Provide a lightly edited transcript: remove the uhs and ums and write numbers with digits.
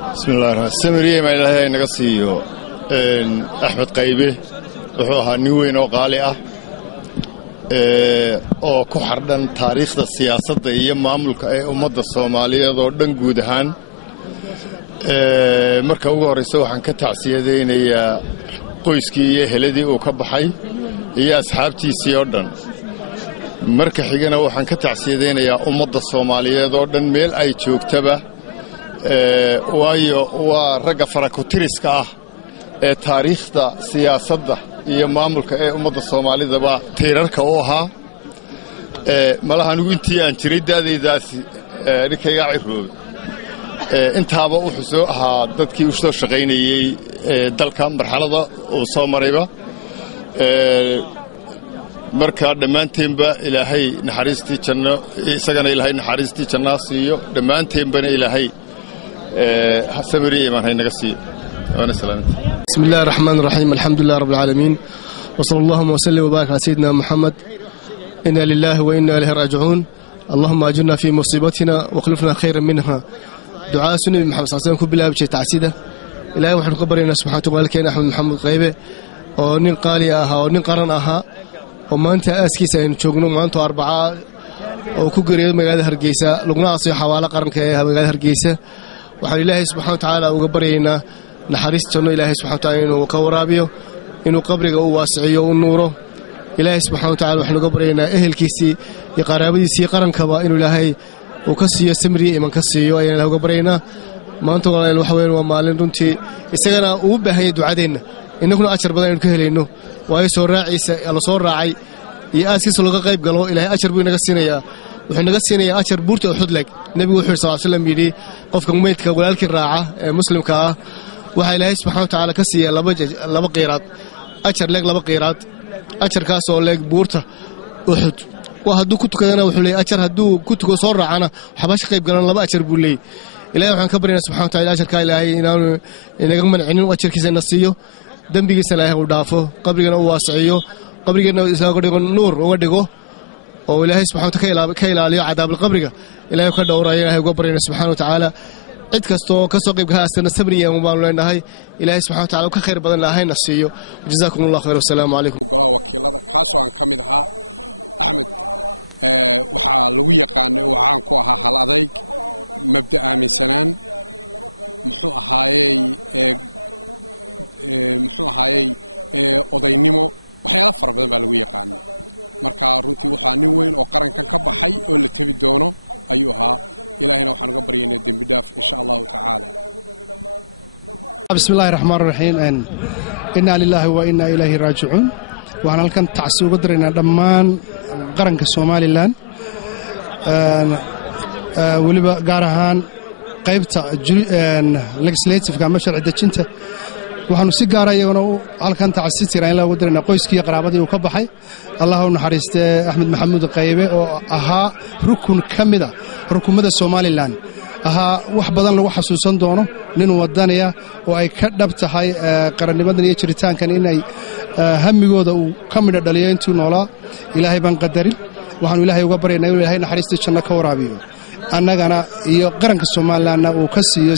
بسم الله الرحمن الرحيم. سمريه ما إلهي نقصيه أحمد قيبه وحوها نوين وقالئة oo ku xardhan taariikhda siyaasadda iyo maamulka ee ummadda Soomaaliyeed oo dhan guud ahaan marka ugu horeysa waxaan ka tacsiyadeynayaa qoyskii iyo heladii uu ka baxay iyo asxaabtiisii oo dhan marka xigana waxaan ka tacsiyadeynayaa ummadda Soomaaliyeed oo dhan meel ay joogtaba waayo waa ragga farakutiriska ah ee taariikhda siyaasadda iyo maamulka ee ummadda Soomaalidaba tiirarka u ahaa malaha anigu intii aan jiray daadaydaasi ninkayga ciroob intaaba wuxuu soo ahaa dadkii u soo shaqaynayay dalka marxalada uu soo marayba marka dhammaanteenba ilaahay naxariistii janno isagana ilaahay naxariistii janno siiyo dhammaanteenbana ilaahay samiriye iman haynaga siiyo وانا سلامت. بسم الله الرحمن الرحيم. الحمد لله رب العالمين وصلى الله وسلم وبارك على سيدنا محمد. إنا لله وإنا إليه راجعون. اللهم أجرنا في مصيبتنا واخلفنا خيرا منها. دعاء سنة محمد صلى الله عليه وسلم كبلا بشيء تعسيده إلهي وحن قبرنا سبحانه وتعالى كان أحمد محمد غيبه ونين قاليها ونين قرنها وما أنت أسكيسا نشوفنا ما أنتوا أربعة وكوكري مجال هرجيسة لقنا أصيح حوالي قرن كيها مجال هرجيسة وحن إلهي سبحانه وتعالى وقبرنا naxariistanno ilaahay subxaanahu wa ta'aala inuu ka waraabiyo inuu qabriga u waasiciyo u nuuro ilaahay subxaanahu wa ta'aala waxaanu uga baryaynaa ehelkiisii iyo qaraabadiisii qarankaba inuu ilaahay uu ka siiyo samriye iman ka siiyo ayaan ilaahay uga baryaynaa maanta walaal waxa weeyaan waa maalin runtii isagana uu u baahan yahay ducadeenna innaguna ajar badan aynu ka helayno waayo soo raaciisa la soo raacay iyo aaskiisa laga qayb galo ilaahay ajar buu inaga siinayaa wuxuu naga siinayaa ajar buurta Uxud leg nabigu wuxuu sallallahu alayhi wasallam yiri qofka meydka walaalkii raaca ee muslimka ah waxa ilaahay subxaanahu wa ta'aala ka siiyay laba qeyrad ajar leeg laba qeyrad ajarkaas oo leeg buurta Uxud waa hadduu ku tukadana wuxuu leeyahay ajar hadduu ku tuko soo raacana waxba ka qayb galan laba ajar buu leeyahay ilaahay waxaan ka baryaynaa subxaanahu wa ta'aala ajarka ilaahay inaanu inaga mancinin ajarkiisa na siiyo dambigiisa ilaahay u dhaafo qabrigana uu waasiciyo qabrigana isaga dhigo nuur uga dhigo oo ilaahay subxaanahu wa ta'aala ka ilaaliyo cadaab qabriga ilaahay ka dhowrayo ilaahay uga baryaynaa subxaanahu wa ta'aala cid kasto ka soo qayb gahaastana sabriya baan leenahay ilaahay subxaanahu wa ta'aala ka khayr badan laahayna siiyo jazaakumullahu khayr wasalaamu alaykum golaha wakiilada kaasoo aan kamid ahaa Axmed waxa lagu yaqaanay oo caan ku ahaa hal adayg mabda aaminsanaan muxuu ahaayay odaynimo waxyaalo fara badan baa lagu yaqaanay marka runtii waxa nin weyn oo qarankan ka baxay oo la tabi doono ayuu ahaa إلهنا وحنا قبرين الدم بداف إن شاء الله تعالى. بسم الله الرحمن الرحيم. إنا لله وإنا إليه راجعون. وأنا لكن تعسو قدرنا دمان قرن كسومالي لان. ولبا قارهان قيبت legislative كان مشروع دجنته. waxaanu si gaar ah iyaguna halkan tacsiiraan la wadarina qoyskii qaraabadii uu ka baxay Allahu naxariiste Axmed Maxamuud Qaybe oo ahaa rukun kamida rukumada Soomaaliland ahaa wax badan lagu xasuusan doono nin wadaniya oo ay ka dhab tahay qarannimadan iyo jiritaankan inay hamigooda uu kamida dhaliyo intuu noolaa Ilaahay baan qadarin waxaanu Ilaahay uga baryaynaa inuu Ilaahay naxariista janno ka waraabiyo annagana iyo qaranka Soomaalilandna uu ka siiyo